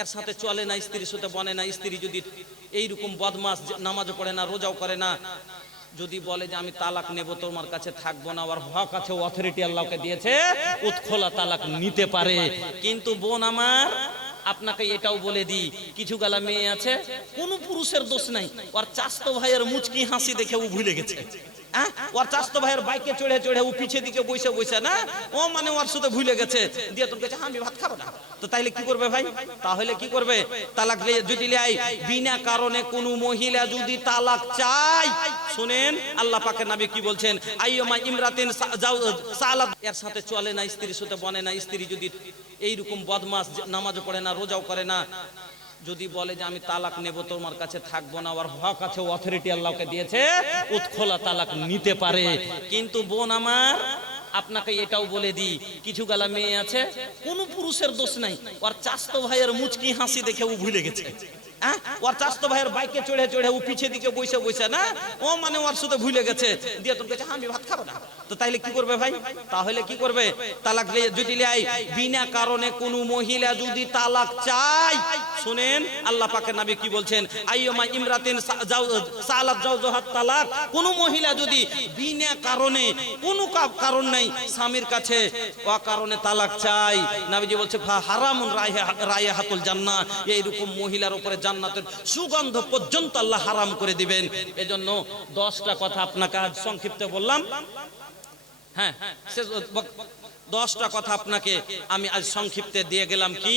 এর সাথে চলে না, স্ত্রীর সাথে বনে না, স্ত্রী যদি এইরকম বদমাস, নামাজও পড়ে না, রোজাও করে না, যদি বলে যে আমি তালাক নেব, তোমার কাছে থাকবো না, আর হক আছে, অথরিটি আল্লাহকে দিয়েছে, উৎখোলা তালাক নিতে পারে। কিন্তু বোন আমার, আপনাকে এটাও বলে দিই, কিছু গালা মেয়ে আছে, কোন পুরুষের দোষ নাই, ওর চাস্তো ভাইয়ের মুচকি হাসি দেখে ও ভুলে গেছে। ওর চাস্তো ভাইয়ের বাইকে চড়ে চড়ে ও পিছে দিকে বসে বসে না, ও মানে ওর সাথে ভুলে গেছে, দিয়ে তোর কাছে আমি ভাত খাবো না। তো তাইলে কি করবে ভাই? তাহলে কি করবে? তালাক যদি লাই, বিনা কারণে কোন মহিলা যদি তালাক চায়, শুনেন আল্লাহ পাকের নবী কি বলছেন, আইয়ুমা ইমরাতিন সালাত, এর সাথে চলে না, স্ত্রীর সাথে বনে না, স্ত্রী যদি এইরকম বদমাস, নামাজও পড়ে না, রোজাও করে না, যদি বলে যে আমি তালাক নেব, তোমার কাছে থাকবো না, আর হক আছে, অথরিটি আল্লাহকে দিয়েছে, উৎখোলা তালাক নিতে পারে। কিন্তু বোন আমার, আপনাকে এটাও বলে দিই, কিছু গালা মেয়ে আছে, কোন পুরুষের দোষ নাই, ওর চাস্তো ভাইয়ের মুচকি হাসি দেখে ও ভুলে গেছে। ওর চাস্তো ভাইয়ের বাইকে চড়ে চড়ে ও পিছে দিকে বসে বসে না, ও মানে ওর সাথে ভুলে গেছে, দিয়ে তোর কাছে আমি ভাত খাবো না। তো তাইলে কি করবে ভাই? তাহলে কি করবে? তালাক যদি লাই, বিনা কারণে কোন মহিলা যদি তালাক চায়, শুনেন আল্লাহ পাকের নবী কি বলছেন, আইয়ুমা ইমরাতিন সালাত জাওজাহাত তালাক, কোন মহিলা যদি বিনা কারণে, কোন কারণ নাই, স্বামীর কাছে অকারণে তালাক চায়, নবীজি বলছে হারামুন রায়হাতুল জান্নাহ, এইরকম মহিলার উপরে জান্নাতের সুগন্ধ পর্যন্ত আল্লাহ হারাম করে দিবেন। এজন্য 10টা কথা আপনাকে আজ সংক্ষিপ্ত বললাম। হ্যাঁ, 10টা কথা আপনাকে আমি আজ সংক্ষিপ্তে দিয়ে গেলাম। কি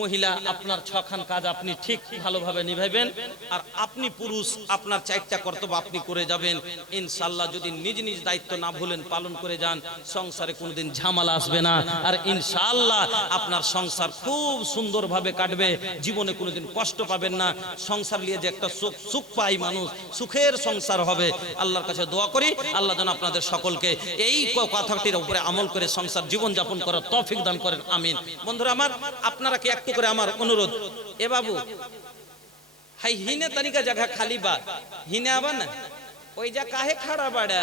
মহিলা, আপনার 6খান কাজ আপনি ঠিক ভালোভাবে নিভাইবেন, আর আপনি পুরুষ আপনার 4টা কর্তব্য আপনি করে যাবেন ইনশাআল্লাহ। যদি নিজ নিজ দায়িত্ব না ভুলেন, পালন করে যান, সংসারে কোনোদিন ঝামেলা আসবে না, আর ইনশাআল্লাহ আপনার সংসার খুব সুন্দরভাবে কাটবে, জীবনে কোনোদিন কষ্ট পাবেন না। সংসার নিয়ে যে একটা সুখ পাই মানুষ, সুখের সংসার হবে। আল্লাহর কাছে দোয়া করি, আল্লাহ যেন আপনাদের সকলকে এই কথাটির উপরে আমল করে সংসার জীবন যাপন করার তৌফিক দান করেন, আমিন। বন্ধুরা আমার, আপনারা কি একটু করে আমার অনুরোধ, এ বাবু হাই হিনে তরিকা জায়গা খালি বা হিনে আবার না, ওই যা কাহে খাড়া বাড়া,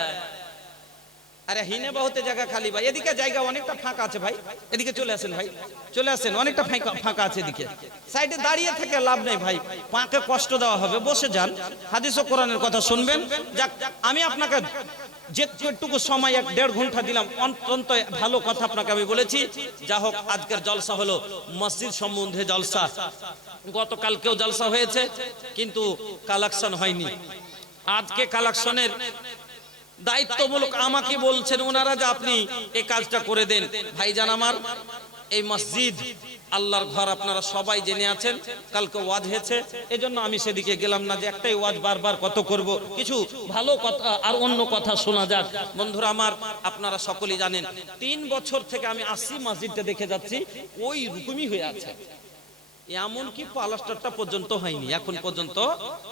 আরে হিনে বহুতে জায়গা খালি ভাই, এদিকে জায়গা অনেকটা ফাঁকা আছে ভাই, এদিকে চলে আসেন ভাই, চলে আসেন, অনেকটা ফাঁকা আছে এদিকে। সাইডে দাঁড়িয়ে থেকে লাভ নেই ভাই, পাকে কষ্ট দেওয়া হবে, বসে যান, হাদিস ও কোরআনের কথা শুনবেন। যাক, আমি আপনাকে যেটুকু সময় 1.5 ঘন্টা দিলাম, অত্যন্ত ভালো কথা আপনাকে আমি বলেছি। যা হোক, আজকের জলসা হলো মসজিদ সম্বন্ধে জলসা। গতকালকেও জলসা হয়েছে, কিন্তু কালেকশন হয়নি। আজকে কালেকশনের দায়িত্বমূলক আমাকে বলছেন ওনারা যে আপনি এই কাজটা করে দেন। ভাইজান আমার, এই মসজিদ আল্লাহর ঘর, আপনারা সবাই জেনে আছেন, কালকে ওয়াজ হয়েছে, এজন্য আমি সেদিকে গেলাম না যে একটাই ওয়াজ বারবার কত করব, কিছু ভালো কথা আর অন্য কথা শোনা যাক। বন্ধুরা আমার, আপনারা সকলেই জানেন 3 বছর থেকে আমি আসি, মসজিদটা দেখে যাচ্ছি ওই রকমই হয়ে আছে, এমনকি প্লাস্টারটা পর্যন্ত হয়নি, এখন পর্যন্ত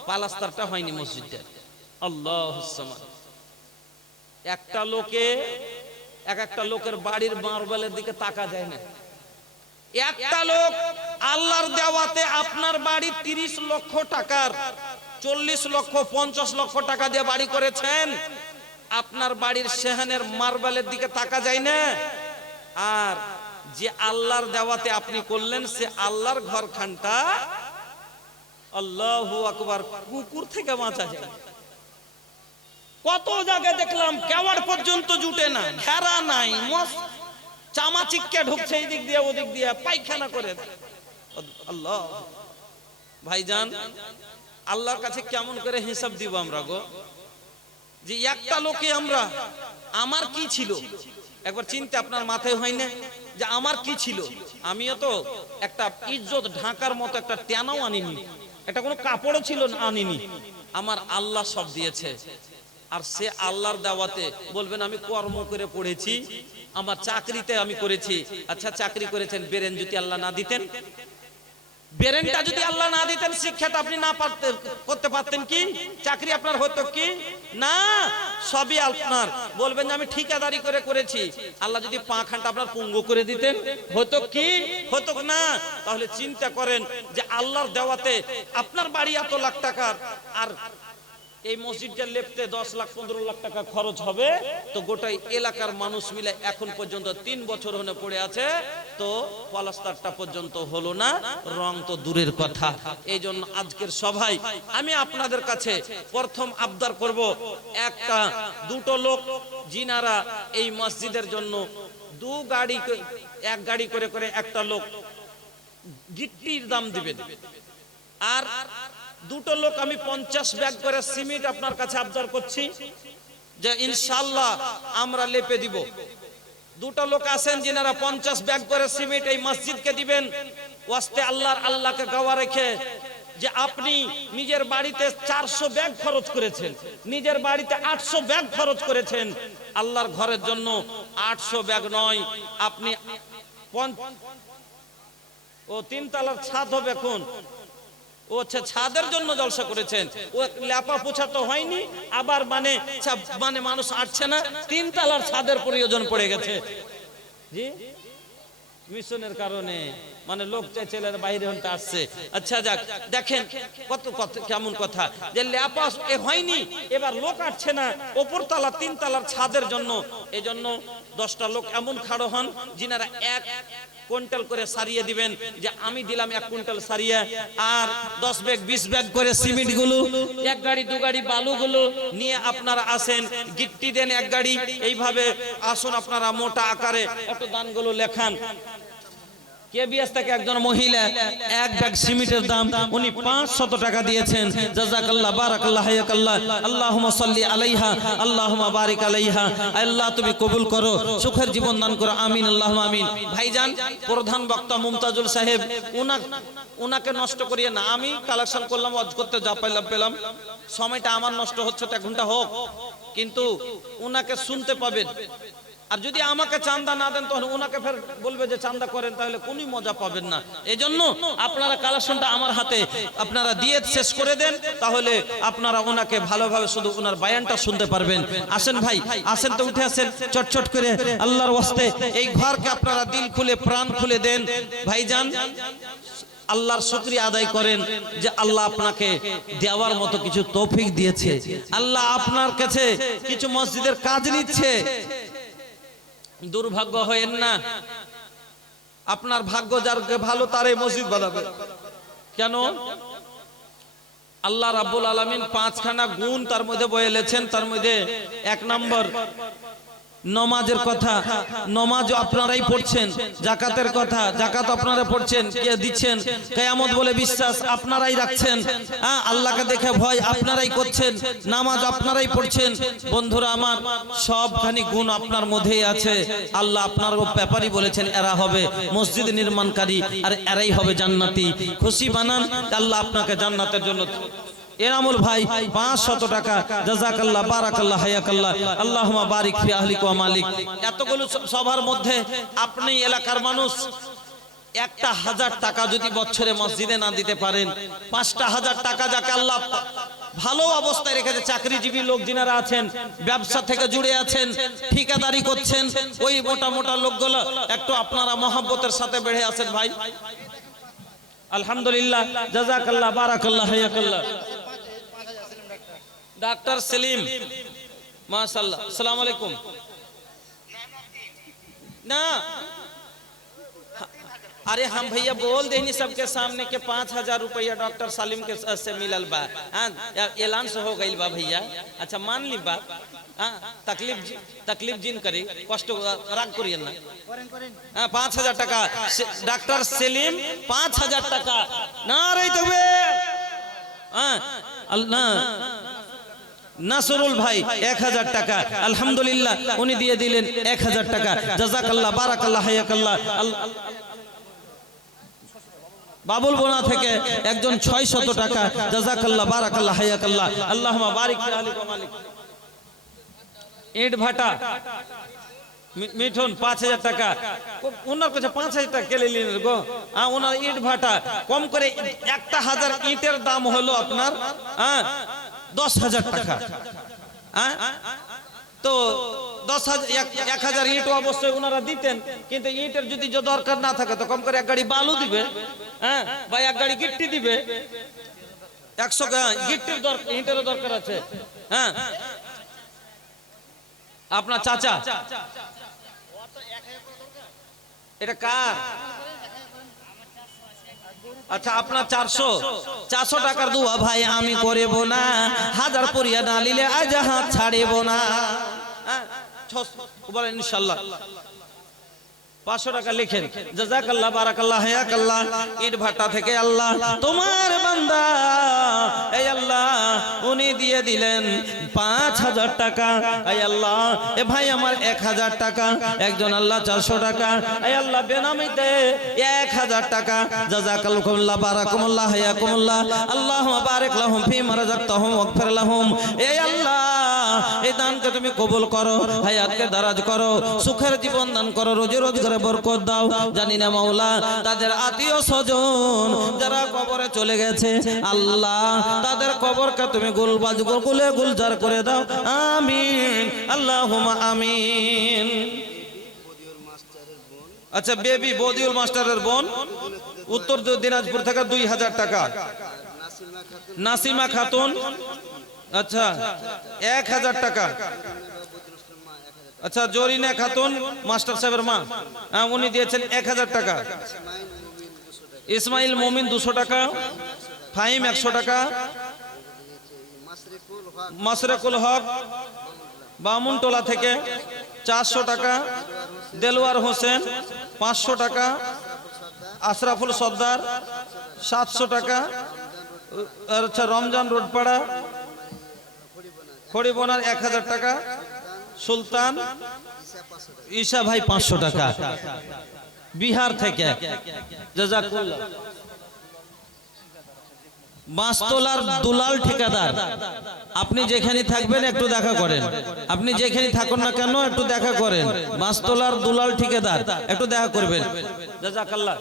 প্লাস্টারটা হয়নি মসজিদটা। আল্লাহুস সামাদ। একটা লোকের বাড়ির মার্বেলের দিকে তাকা যায় না। একটা লোক আল্লাহর দেওয়াতে আপনার বাড়ি 30 লক্ষ টাকার, 40 লক্ষ 50 লক্ষ টাকা দিয়ে বাড়ি করেছেন, আপনার বাড়ির সেহানের মার্বেলের দিকে তাকা যায় না। আর যে আল্লাহর দেওয়াতে আপনি করলেন, সে আল্লাহর ঘরখানটা, আল্লাহু আকবার, কুকুর থেকে বাঁচা যায়। কত জায়গায় দেখলাম কেওয়াড় পর্যন্ত জুটে না, ঘেরা নাই, চামাচিক্কে ঢুকছে এই দিক দিয়ে ওদিক দিয়ে, পায়খানা করে। আল্লাহ ভাইজান, আল্লাহর কাছে কেমন করে হিসাব দিব আমরা গো? যে একটা লোকে আমরা, আমার কি ছিল একবার চিন্তা আপনার মাথায় হয় না যে আমার কি ছিল? আমিও তো একটা ইজ্জত ঢাকার মতো একটা টেনাও আনিনি, এটা কোনো কাপড়ও ছিল না, আনিনি। আমার আল্লাহ সব দিয়েছে। আর সে আল্লাহর দাওয়াতে বলবেন আমি কর্ম করে পড়েছি, আমার চাকরিতে আমি করেছি। আচ্ছা, চাকরি করেছেন, বেরেন যদি আল্লাহ না দিতেন, বেরেনটা যদি আল্লাহ না দিতেন, শিক্ষাটা আপনি না করতে পারতেন কি? চাকরি আপনার হতো কি? না, সবই আপনার। বলবেন যে আমি ঠিকাদারি করে করেছি, আল্লাহ যদি পাখানটা আপনার পুঙ্গ করে দিতেন, হতো কি? হতো না। তাহলে চিন্তা করেন যে আল্লাহর দেওয়াতে আপনার বাড়ি এত লাখ টাকার, আর এই মসজিদটা লেপতে 10 লাখ 15 লাখ টাকা খরচ হবে, তো গোটাই এলাকার মানুষ মিলে এখন পর্যন্ত 3 বছর হয়ে পড়ে আছে, তো প্লাস্টারটা পর্যন্ত হলো না, রং তো দূরের কথা। এই জন্য আজকের সভায় আমি আপনাদের কাছে প্রথম আবদার করব, একটা দুটো লোক যিনারা এই মসজিদের জন্য এক গাড়ি করে করে একটা লোক গিট্টির দাম দিবেন, আর দুটো লোক আমি 50 ব্যাগ করে সিমেন্ট আপনার কাছে আবদার করছি যে ইনশাআল্লাহ আমরা লেপে দিব। দুটো লোক আছেন যিনারা 50 ব্যাগ করে সিমেন্ট এই মসজিদকে দিবেন, ওয়াস্তে আল্লাহকে গাওয়া রেখে যে আপনি নিজের বাড়িতে 400 ব্যাগ খরচ করেছেন, নিজের বাড়িতে 800 ব্যাগ খরচ করেছেন, আল্লাহর ঘরের জন্য 800 ব্যাগ নয়, আপনি 3 তলার ছাদ হবে এখন, ও আচ্ছা ছাদের জন্য জলসা করেছেন, ও লেপা পোছা তো হয়নি, আবার মানে মানুষ আসছে না, 3 তলার ছাদের প্রয়োজন পড়ে গেছে জি মিশনের কারণে, মানে লোক ছেলের বাইরে হতে আসছে। আচ্ছা যাক, দেখেন কত কেমন কথা যে লেপা হয়নি, এবার লোক আসছে না ওপর তলা 3 তলার ছাদের জন্য। এজন্য 10টা লোক এমন খাড়ো হন যিনারা 1 কুইন্টাল করে সারিয়ে দিবেন, যে আমি দিলাম 1 কুইন্টাল সারিয়ে, আর 10 ব্যাগ 20 ব্যাগ করে সিমেন্ট গুলো, 1 গাড়ি 2 গাড়ি বালু গুলো নিয়ে আপনারা আসেন, গিট্টি দেন 1 গাড়ি, এইভাবে আসুন আপনারা মোটা আকারে একটু দানগুলো লেখান। কেবিএস থেকে একজন মহিলা 1 ব্যাগ সিমেন্টের দাম উনি 500 টাকা দিয়েছেন, জাযাকাল্লাহ বারাকাল্লাহ হায়াকাল্লাহ, আল্লাহুম্মা সাল্লি আলাইহা আল্লাহুম্মা বারিক আলাইহা, আল্লাহ তুমি কবুল করো, সুখের জীবন দান করো, আমিন আল্লাহুম্মা আমিন। ভাইজান প্রধান বক্তা মুমতাজুল সাহেব, উনাকে নষ্ট করিয়ে না, আমি কালেকশন করলাম, ওয়াজ করতে যা পেলাম, সময়টা আমার নষ্ট হচ্ছে, তো 1 ঘন্টা হোক, কিন্তু উনাকে শুনতে পাবেন। আর যদি আমাকে চাঁদা না দেন তখন ওনাকে ফের বলবে যে চাঁদা করেন, তাহলে কোনই মজা পাবেন না। এই জন্য আপনারা কালেকশনটা আমার হাতে আপনারা দিয়ে শেষ করে দেন, তাহলে আপনারা ওনাকে ভালোভাবে শুধু ওনার বায়ানটা শুনতে পারবেন। আসেন ভাই, আসেন তো, উঠে আসেন চটচট করে, আল্লাহর ওয়াস্তে এই ঘরকে আপনারা দিল খুলে প্রাণ খুলে দেন। ভাইজান আল্লাহর শুকরিয়া আদায় করেন যে আল্লাহ আপনাকে দেওয়ার মতো কিছু তৌফিক দিয়েছে, আল্লাহ আপনার কাছে কিছু মসজিদের কাজ নিচ্ছে। দুর্ভাগ্য হয়েন না, আপনার ভাগ্য যার ভালো তারই মসজিদ বানাবে। কেন? আল্লাহ রাব্বুল আলামিন 5খানা গুণ তার মধ্যে বলেছেন, তার মধ্যে 1 নম্বর নমাজের কথা, নমাজও আপনারাই পড়ছেন, জাকাতের কথা, জাকাত আপনারা পড়ছেন, কে দিচ্ছেন, কিয়ামত বলে বিশ্বাস আপনারাই রাখছেন, আল্লাহকে দেখে ভয় আপনারাই করছেন, নামাজ আপনারাই পড়ছেন। বন্ধুরা আমার, সবখানি গুণ আপনার মধ্যেই আছে। আল্লাহ আপনার ব্যাপারই বলেছেন এরা হবে মসজিদ নির্মাণকারী, আর এরাই হবে জান্নাতি। খুশি বানান, আল্লাহ আপনাকে জান্নাতের জন্য। এনামুল ভাই 500 টাকা, জাযাকাল্লাহ বারাকাল্লাহ হায়াকাল্লাহ, আল্লাহুম্মা বারিক ফি আহলিকা ওয়া মালিক। এতগুলো সবার মধ্যে আপনি এলাকার মানুষ 1000 টাকা যদি বছরে মসজিদে না দিতে পারেন, 5000 টাকা যাকে আল্লাহ ভালো অবস্থায় রেখেছে, চাকরিজীবী লোক যিনারা আছেন, ব্যবসা থেকে জুড়ে আছেন, ঠিকাদারি করছেন, ওই মোটা মোটা লোকগুলো একটু আপনারা মহব্বতের সাথে বেড়ে আসেন ভাই। আলহামদুলিল্লাহ, জাযাকাল্লাহ বারাকাল্লাহ হায়াকাল্লাহ। डॉक्टर सलीम माशाल्लाह, अस्सलाम वालेकुम। ना अरे हम भैया बोल देनी सबके सामने के 5000 रुपया डॉक्टर सलीम के से मिलल बा, ऐलान से हो गई बा भैया। अच्छा मान ली बात, तकलीफ जिन करी, कष्ट राग करिए ना। 5000 টাকা डॉक्टर सलीम, 5000 টাকা ना रही तो अल्लाह। নাসরুল ভাই 1000 টাকা, আলহামদুলিল্লাহ উনি দিয়ে দিলেন 1000 টাকা, জাযাকাল্লাহ বারাকাল্লাহ হায়াকাল্লাহ। বাবুল বোনা থেকে একজন 600 টাকা, জাযাকাল্লাহ বারাকাল্লাহ হায়াকাল্লাহ, আল্লাহুম্মা বারিক ফি আহলিকা ওয়া মালিক। ইট ভাটা মিঠুন 5000 টাকা, ওনার কাছে 5000 টাকা কেলে নিলেন গো। ওনার ইট ভাটা কম করে 1000 ইটের দাম হলো আপনার 10,000 টাকা। তো 10,000 ইট অবশ্যই ওনারা দিতেন, কিন্তু ইটের যদি দরকার না থাকে তো কম করে 1 গাড়ি বালু দিবে, বা 1 গাড়ি গিট্টি দিবে। 100 গিট্টির দরকার, ইটেরও দরকার আছে। হ্যাঁ, আপনার চাচা, এটা কার? আচ্ছা, আপনার 400 টাকার দোয়া ভাই আমি করিব না, 1000 পরিয়া না নিলে আজ হাত ছাড়িব না। বলেন ইনশাআল্লাহ। 500 টাকা লিখেন। জাযাকাল্লাহ, বারাকাল্লাহ, হায়াকাল্লাহ। ইট ভাটা থেকে আল্লাহ তোমার বান্দা, এই আল্লাহ উনি দিয়ে দিলেন 5000 টাকা। এই আল্লাহ এ ভাই আমার 1000 টাকা, একজন আল্লাহ 400 টাকা, এই আল্লাহ বেনামিতে 1000 টাকা। জাযাকাল্লাহ, বারাকাল্লাহ, হায়াকুমুল্লাহ। আল্লাহুম্মা বারিক লাহুম ফীমা রাযাকতাহুম ওয়াগফির লাহুম। এই আল্লাহ এই দানকে তুমি কবুল করো, হায়াতকে দারাজ করো, সুখের জীবন দান করো, রোজি রোজগারে বরকত দাও। জানি না মাওলা তাদের আত্মীয় স্বজন যারা কবরে চলে গেছে, আল্লাহ তাদের কবরকে তুমি গুলে গুলজার করে দাও। আমিন, আল্লাহুম্মা আমিন। আচ্ছা, বেবি বদিউল মাস্টারের বোন, উত্তর দিনাজপুর থেকে 2000 টাকা। নাসিমা খাতুন, আচ্ছা 1000 টাকা। আচ্ছা, জরিনা খাতুন মাস্টার সাহেবের মা, উনি দিয়েছেন 1000 টাকা। ইসমাইল মুমিন 200 টাকা। ফাহিম 100 টাকা। মাসরেকুল হক বামুনটোলা থেকে 400 টাকা। দেলওয়ার হোসেন 500 টাকা। আশরাফুল সর্দার 700 টাকা। আচ্ছা, রমজান রোডপাড়া খড়িবোনার 1000 টাকা। সুলতান ঈশা ভাই 500 টাকা বিহার থেকে। জাযাকাল্লাহ। বাঁশতলার দুলাল ঠিকাদার, আপনি যেখানে থাকবেন একটু দেখা করেন, আপনি যেখানে থাকুন না কেন একটু দেখা করেন। বাঁশতলার দুলাল ঠিকাদার, একটু দেখা করবেন। জাযাকাল্লাহ।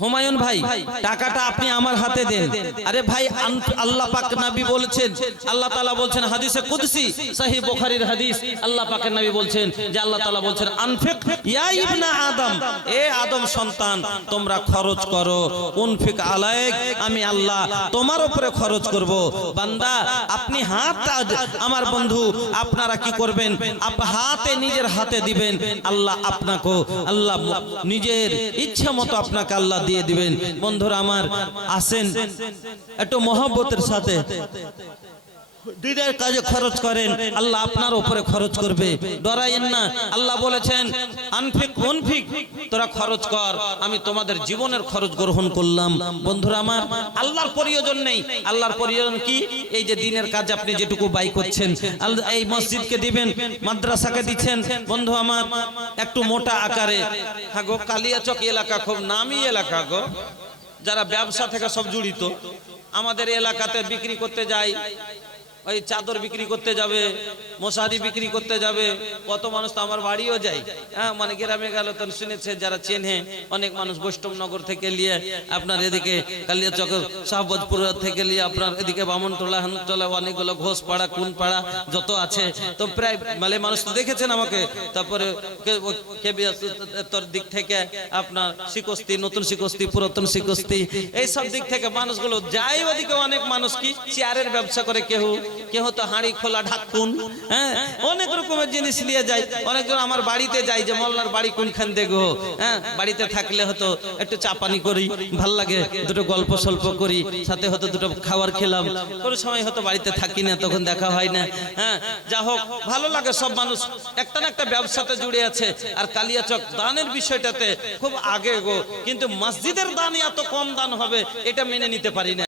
হুমায়ুন ভাই, টাকাটা আপনি আমার হাতে দেন। আরে ভাই, আল্লাহ পাক নবী বলেছেন, আল্লাহ তাআলা বলছেন হাদিসে কুদসি, সহিহ বুখারীর হাদিস, আল্লাহ পাকের নবী বলছেন যে আল্লাহ তাআলা বলছেন আনফিক ইয়া ইবনা আদম, এ আদম সন্তান তোমরা খরচ করো। উনফিক আলাইক, আমি আল্লাহ তোমার উপরে খরচ করব। বান্দা আপনি হাত, আমার বন্ধু আপনারা কি করবেন? হাতে, নিজের হাতে দিবেন, আল্লাহ আপনাকে, আল্লাহ নিজের ইচ্ছা মতো আপনাকে আল্লাহ দিয়ে দিবেন। বন্ধুরা আমার, আসেন একটু মহব্বতের সাথে দিনের কাজে খরচ করেন, আল্লাহ আপনার উপরে খরচ করবে। ডরাইয়েন না। আল্লাহ বলেছেন আনফিক উনফিক, তোরা খরচ কর, আমি তোমাদের জীবনের খরচ গ্রহণ করলাম। বন্ধুরা আমার, আল্লাহর প্রয়োজন নেই। আল্লাহর প্রয়োজন কি? এই যে দিনের কাজ আপনি যেটুকু ব্যয় করছেন, এই মসজিদকে দিবেন, মাদ্রাসাকে দিচ্ছেন। বন্ধু আমার, একটু মোটা আকারে, হ্যাঁ গো, কালিয়াচক এলাকা খুব নামি এলাকা গো, যারা ব্যবসা থেকে সব জড়িত। আমাদের এলাকাতে বিক্রি করতে যায়, ওই চাদর বিক্রি করতে যাবে, মশারি বিক্রি করতে যাবে। কত মানুষ তো আমার বাড়িও যায়, হ্যাঁ, মানে গ্রামে গেল তো শুনেছে, যারা চেনে অনেক মানুষ, বৈষ্ণবনগর থেকে নিয়ে আপনার এদিকে কালিয়াচকের শাহবাজপুর থেকে নিয়ে আপনার এদিকে বামনটোলা, হানুটোলা, অনেকগুলো ঘোষপাড়া, কোনপাড়া যত আছে, তো প্রায় মানে মানুষ তো দেখেছেন আমাকে। তারপরে তোর দিক থেকে আপনার শিকস্তি, নতুন শিকস্তি, পুরাতন শিকস্তি, এই সব দিক থেকে মানুষগুলো যায়। ওদিকে অনেক মানুষ কি চেয়ারের ব্যবসা করে, কেউ তো হাঁড়ি খোলা, ঢাকুন, হ্যাঁ, অনেক রকমের জিনিস নিয়ে যায়। অনেকজন আমার বাড়িতে যায় যে মোল্লার বাড়ি কোনখান দেখো, হ্যাঁ, বাড়িতে থাকলে হতো একটু চা পানি করি, ভাল লাগে, দুটো গল্প সল্প করি, সাথে হতো দুটো খাবার খেলাম। কোনো সময় হয়তো বাড়িতে থাকি না, তখন দেখা হয় না। হ্যাঁ, যা হোক, ভালো লাগে। সব মানুষ একটা না একটা ব্যবসাতে জুড়ে আছে। আর কালিয়াচক দানের বিষয়টাতে খুব আগে গো, কিন্তু মসজিদের দান এত কম দান হবে এটা মেনে নিতে পারি না।